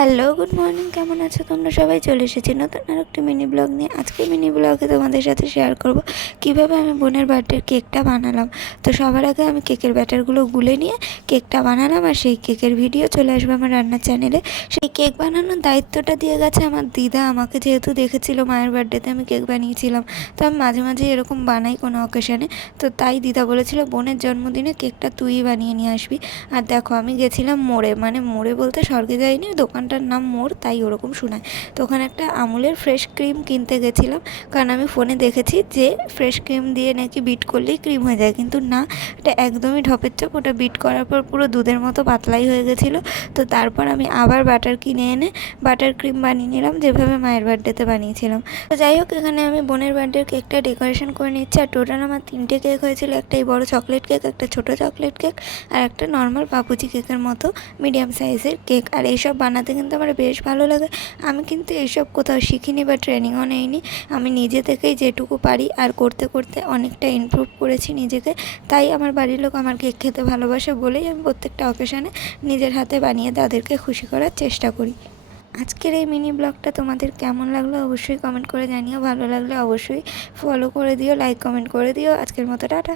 Hello, good morning. কেমন আছো তোমরা সবাই? চলে এসেছি নতুন আর একটা মিনি ব্লগ নিয়ে। আজকে মিনি ব্লগে তোমাদের সাথে শেয়ার করব কিভাবে আমি বোনের বার্থডের কেকটা বানালাম। তো সবার আগে আমি কেকের ব্যাটারগুলো গুলে নিয়ে কেকটা বানালাম, আর সেই কেকের ভিডিও চলে আসবে আমার রান্নার চ্যানেলে। সেই কেক বানানোর দায়িত্বটা দিয়ে গেছে আমার দিদা আমাকে, যেহেতু দেখেছিল মায়ের বার্থডেতে আমি কেক বানিয়েছিলাম। তো আমি মাঝে মাঝে এরকম বানাই কোনো অকেশনে, তো তাই দিদা বলেছিল বোনের জন্মদিনে কেকটা তুই বানিয়ে নিয়ে আসবি। আর দেখো, আমি গেছিলাম মোড়ে, মানে মোড়ে বলতে স্বর্গে যাইনি, দোকানটার নাম মোড়, তাই ওরকম শোনায়। তো ওখানে একটা আমুলের ফ্রেশ ক্রিম কিনতে গেছিলাম, কারণ আমি ফোনে দেখেছি যে ফ্রেশ ক্রিম দিয়ে নাকি বিট করলেই ক্রিম হয়ে যায়, কিন্তু না, এটা একদমই ঢপের চপ। ওটা বিট করার পর পুরো দুধের মতো পাতলাই হয়ে গেছিলো। তো তারপর আমি আবার বাটার কিনে এনে বাটার ক্রিম বানিয়ে নিলাম, যেভাবে মায়ের বার্থডেতে বানিয়েছিলাম। তো যাই হোক, এখানে আমি বোনের বার্থডের কেকটা ডেকোরেশন করে নিচ্ছি। আর টোটাল আমার 3টে কেক হয়েছিল, একটাই বড় চকলেট কেক, একটা ছোট চকলেট কেক, আর একটা নর্মাল পাপুচি কেকের মতো মিডিয়াম সাইজের কেক। আর এইসব বানাতে কিন্তু আমার বেশ ভালো লাগে। আমি কিন্তু এইসব কোথাও শিখিনি বা ট্রেনিংও নেইনি, আমি নিজে থেকেই যেটুকু পারি আর করতে করতে অনেকটা ইমপ্রুভ করেছি নিজেকে। তাই আমার বাড়ির লোক আমার কেক খেতে ভালোবাসে বলেই আমি প্রত্যেকটা অকেশনে নিজের হাতে বানিয়ে তাদেরকে খুশি করার চেষ্টা করি। আজকের এই মিনি ব্লগটা তোমাদের কেমন লাগলো অবশ্যই কমেন্ট করে জানিও। ভালো লাগলে অবশ্যই ফলো করে দিও, লাইক কমেন্ট করে দিও। আজকের মতো টাটা।